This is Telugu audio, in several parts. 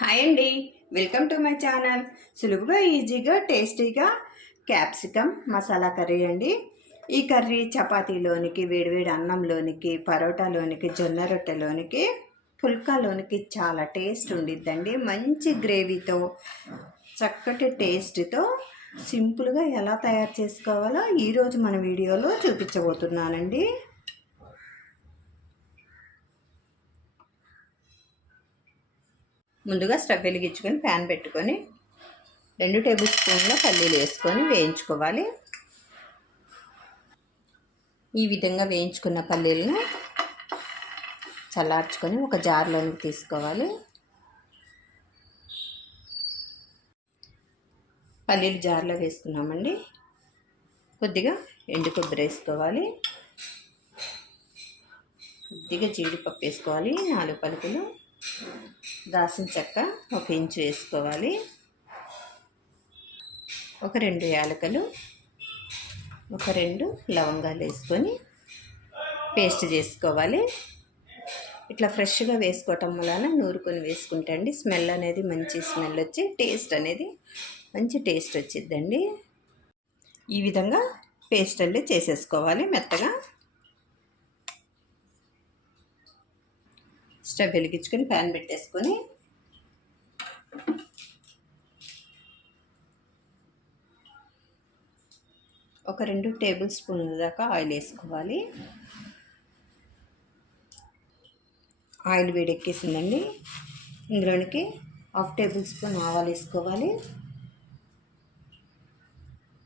హాయ్ అండి, వెల్కమ్ టు మై ఛానల్. సులువుగా ఈజీగా టేస్టీగా క్యాప్సికమ్ మసాలా కర్రీ అండి. ఈ కర్రీ చపాతీలోనికి, వేడివేడి అన్నంలోనికి, పరోటాలోనికి, జొన్న రొట్టెలోనికి, పుల్కాలోనికి చాలా టేస్ట్ ఉండిద్దండి. మంచి గ్రేవీతో, చక్కటి టేస్ట్తో సింపుల్గా ఎలా తయారు చేసుకోవాలో ఈరోజు మన వీడియోలో చూపించబోతున్నానండి. ముందుగా స్టవ్ వెలిగించుకొని ప్యాన్ పెట్టుకొని 2 టేబుల్ స్పూన్ల పల్లీలు వేసుకొని వేయించుకోవాలి. ఈ విధంగా వేయించుకున్న పల్లీలను చల్లార్చుకొని ఒక జార్లోకి తీసుకోవాలి. పల్లీలు జార్లో వేసుకున్నామండి. కొద్దిగా ఎండు కొబ్బరి వేసుకోవాలి, కొద్దిగా జీడిపప్పు వేసుకోవాలి, 4 పలుకులు, దాల్చిన చెక్క 1 ఇంచు వేసుకోవాలి, ఒక 2 యాలకులు, ఒక 2 లవంగాలు వేసుకొని పేస్ట్ చేసుకోవాలి. ఇట్లా ఫ్రెష్గా వేసుకోవటం వలన నూరుకొని వేసుకుంటే అండి స్మెల్ అనేది మంచి స్మెల్ వచ్చి టేస్ట్ అనేది మంచి టేస్ట్ వచ్చిద్దండి. ఈ విధంగా పేస్ట్ అండి చేసేసుకోవాలి మెత్తగా. స్టవ్ వెలిగించుకొని ప్యాన్ పెట్టేసుకొని ఒక 2 టేబుల్ స్పూన్ల దాకా ఆయిల్ వేసుకోవాలి. ఆయిల్ వేడెక్కేసిందండి. ఇందులోనికి 1/2 టేబుల్ స్పూన్ ఆవాలు వేసుకోవాలి,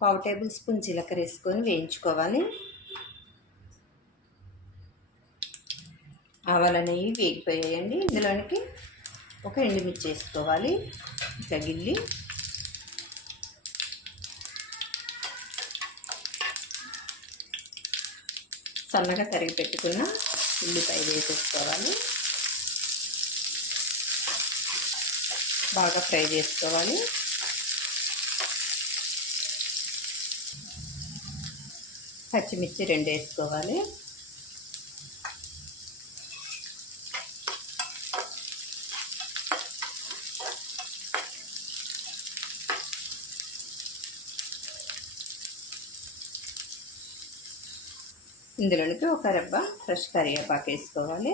1/2 టేబుల్ స్పూన్ జీలకర్ర వేసుకొని వేయించుకోవాలి. ఆవాలు అనేవి వేగిపోయాయండి. ఇందులోనికి ఒక ఎండుమిర్చి వేసుకోవాలి, ఇట్లా గిల్లి. సన్నగా తరిగి పెట్టుకున్న ఉల్లిపాయ వేసేసుకోవాలి, బాగా ఫ్రై చేసుకోవాలి. పచ్చిమిర్చి 2 వేసుకోవాలి. ఇందులోనికి ఒక రెబ్బ ఫ్రెష్ కరివేపాకు వేసుకోవాలి.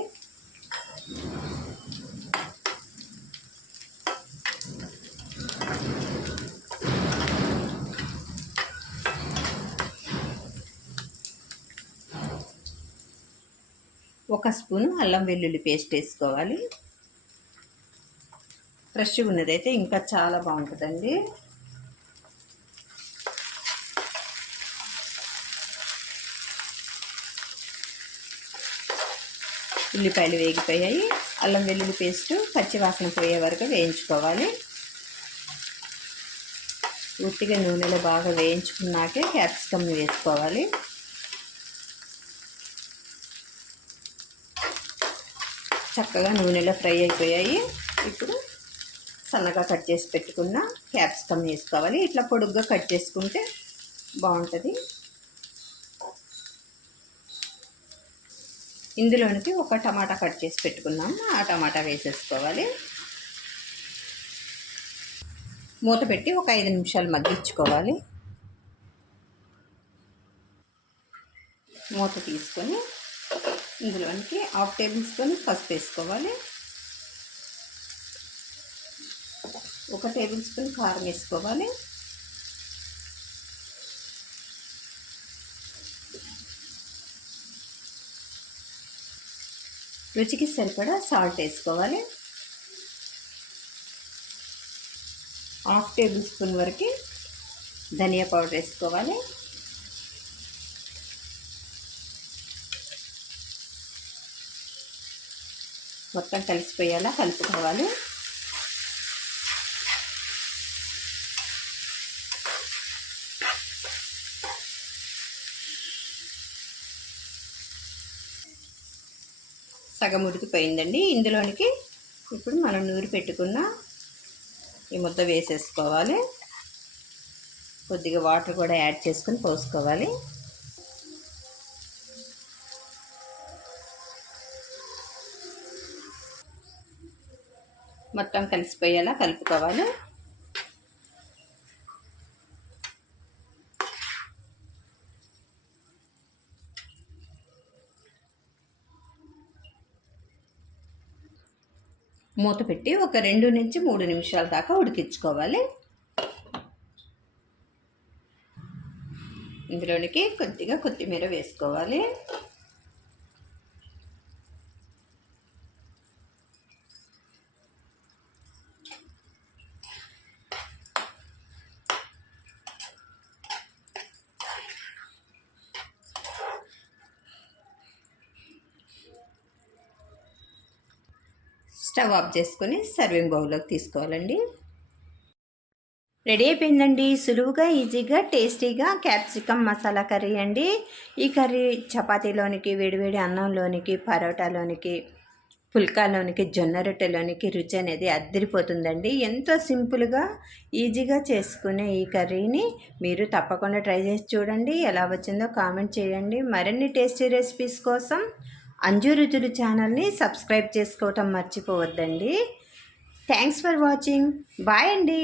ఒక స్పూన్ అల్లం వెల్లుల్లి పేస్ట్ వేసుకోవాలి. ఫ్రెష్గా ఉన్నదైతే ఇంకా చాలా బాగుంటుందండి. ఉల్లిపాయలు వేగిపోయాయి. అల్లం వెల్లుల్లి పేస్ట్ పచ్చి వాసన పోయే వరకు వేయించుకోవాలి. ఉట్టిగా నూనెలో బాగా వేయించుకున్నాకే క్యాప్సికమ్ వేసుకోవాలి. చక్కగా నూనెలో ఫ్రై అయిపోయాయి. ఇప్పుడు సన్నగా కట్ చేసి పెట్టుకున్న క్యాప్సికమ్ వేసుకోవాలి. ఇట్లా పొడుగ్గా కట్ చేసుకుంటే బాగుంటుంది. ఇందులోనికి ఒక టమాటా కట్ చేసి పెట్టుకున్నాము, ఆ టమాటా వేసేసుకోవాలి. మూత పెట్టి ఒక 5 నిమిషాలు మగ్గించుకోవాలి. మూత తీసుకొని ఇందులోనికి 1/2 టేబుల్ స్పూన్ పసుపు వేసుకోవాలి, 1 టేబుల్ స్పూన్ కారం వేసుకోవాలి, రుచికి సరిపడా సాల్ట్ వేసుకోవాలి, 1/2 టేబుల్ స్పూన్ వరకు ధనియా పౌడర్ వేసుకోవాలి, మొత్తం కలిసిపోయేలా కలుపుకోవాలి. సగం ఉడికిపోయిందండి. ఇందులోనికి ఇప్పుడు మనం నూరి పెట్టుకున్న ఈ ముద్ద వేసేసుకోవాలి. కొద్దిగా వాటర్ కూడా యాడ్ చేసుకొని పోసుకోవాలి. మొత్తం కలిసిపోయేలా కలుపుకోవాలి. మూత పెట్టి ఒక 2 నుంచి 3 నిమిషాల దాకా ఉడికించుకోవాలి. ఇందులోనికి కొద్దిగా కొత్తిమీర వేసుకోవాలి. స్టవ్ ఆఫ్ చేసుకొని సర్వింగ్ బౌల్లోకి తీసుకోవాలండి. రెడీ అయిపోయిందండి. సులువుగా ఈజీగా టేస్టీగా క్యాప్సికమ్ మసాలా కర్రీ అండి. ఈ కర్రీ చపాతీలోనికి, వేడివేడి అన్నంలోనికి, పరోటాలోనికి, పుల్కాలోనికి, జొన్న రొట్టెలోనికి రుచి అనేది అద్దరిపోతుందండి. ఎంతో సింపుల్గా ఈజీగా చేసుకునే ఈ కర్రీని మీరు తప్పకుండా ట్రై చేసి చూడండి. ఎలా వచ్చిందో కామెంట్ చేయండి. మరిన్ని టేస్టీ రెసిపీస్ కోసం అంజు రుచులు ఛానల్ని సబ్స్క్రైబ్ చేసుకోవటం మర్చిపోవద్దండి. Thanks for watching. బాయ్ అండి.